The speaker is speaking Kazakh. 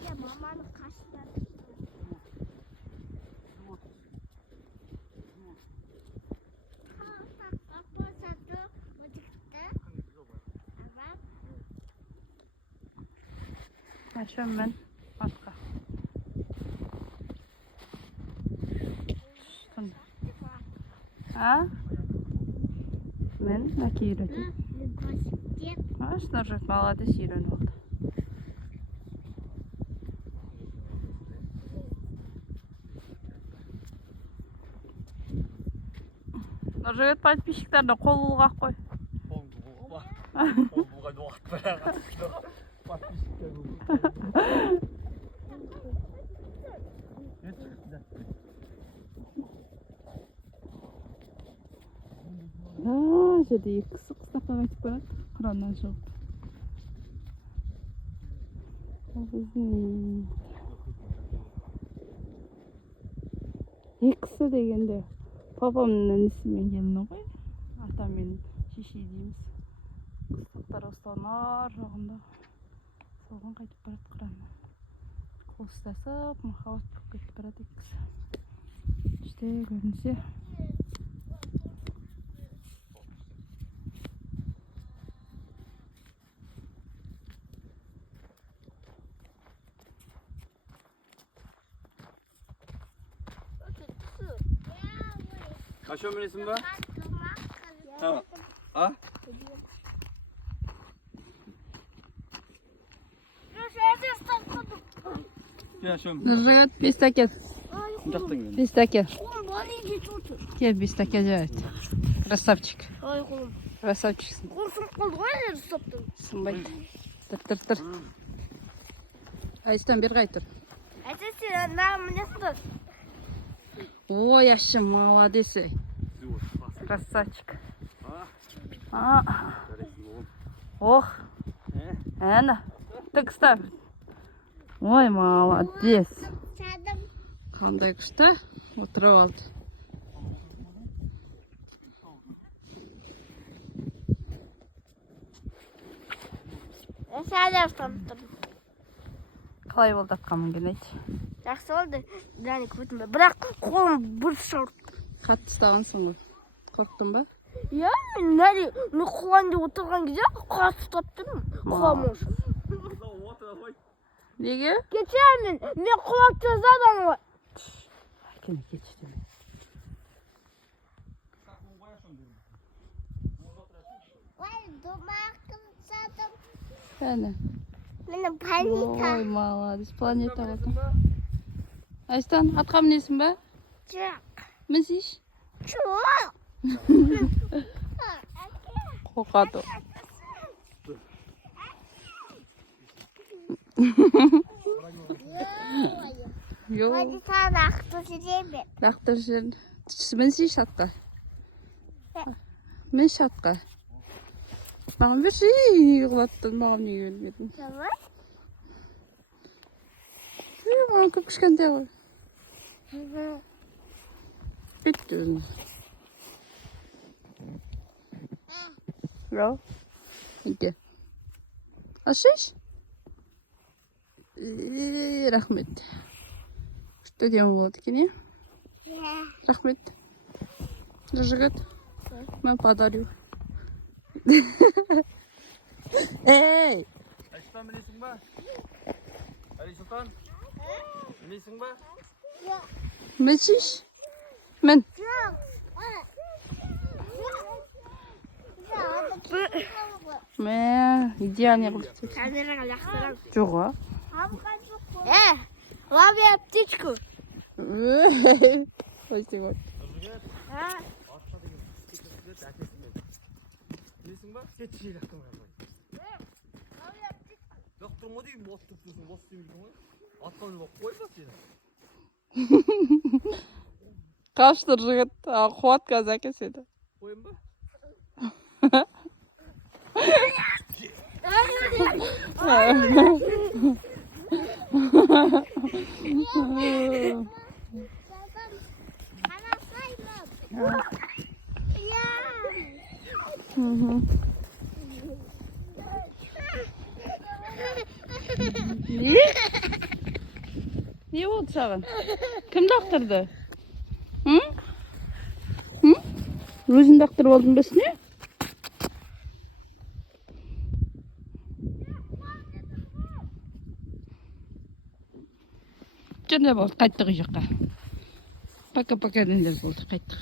이제 마마는 가시다. Açıyorum ben. Arka. А? Мен әке үйретем. Снаржат молодец үйреніп алды. Нұржігіт подписчиктарына қол бұлғақ қой. Қол бұлға ма? Қол бұлға уақыт бәрі подписчиктер жерде екі кісі қыстаққа қайтып барады. Қыраннан шығып. Ол біздің екі кісі дегенде папамның інісімен келіні ғой. Атам мен шеше дейміз. Қыстақтар осылардың ар жағында. Соған қайтып барады қыраннан. Қол ұстасып, махаббат болып кетіп барады екі кісі. İşte görünсе. Kaçıyor musun be? Tamam. Ha? Ya şöyle. Нұржігіт, бестаке. Жақтан келген. Бестаке. Қолым бар еді тут. Кел, бестаке жайт. Красавчик. Ой, қолым. Красавчиксің. Қол сынып қалды ғой әлі ұстаптың. Сынбайды. Тұр. Айстан бер қайтыр. Әйтесе, маған міне ұстат. Ой, яшы, молодец. Красавчик. Ох. Әні. Тік ұстап. Ой, молодец. Қандай күшті отырып алды. Сәлі ұстап тұрдым. Қалай болды атқамын кен айт. Жақсы болды. Дәне көтім бе. Бірақ қолым бір шарт. Қатты ұстағансың ғой. Қорқтың ба? Я, мен құлан деп отырған кезде қатты ұстап тұрмын. Құлам осы. Неге? Кетемін. Мен құлап жазадым ғой. Әкені кетші. Әні. Менің планета. Ой, молодец. Планета болдың. Айстан, атқа мінесің ба? Жоқ. Мінсейші? Жоқ. Қоқады. Йоу. Планетаны ақты жүремін. Лақтыр жер. Мінсейші атқа. Мінші атқа. Маған берші, ұғылаттың, маған не өлмедің. Tamam. Маған көп кішкенде ғой. Бітті өзіне. Рау. Неге? Ашиш? Рахмет. Что делаем вот екен, Рахмет. Жігіт. Мен подарю. Эй! Айсұлтан білесің ба? Айсұлтан? Білесің ба? Мінсейш? Мін. Мә, идеальный қылды. Камераға лақтырам. Жоға. Лови птичку. Қойсың ғой. Білесің ба? Сет жей лақтың ғой. Лақтырма дейін, бос тұрсын, бос демейдің ғой. Атқан жоқ қой ба сені? Қаштыр жігіт, қуат газ әкеседі. Қойын ба? Не болды саған? Кім дақтырды? Өзің дақтырып алдың ба үстіне? Жана болды, қайттық үй жаққа. Пока-пока дендер болды, қайттық.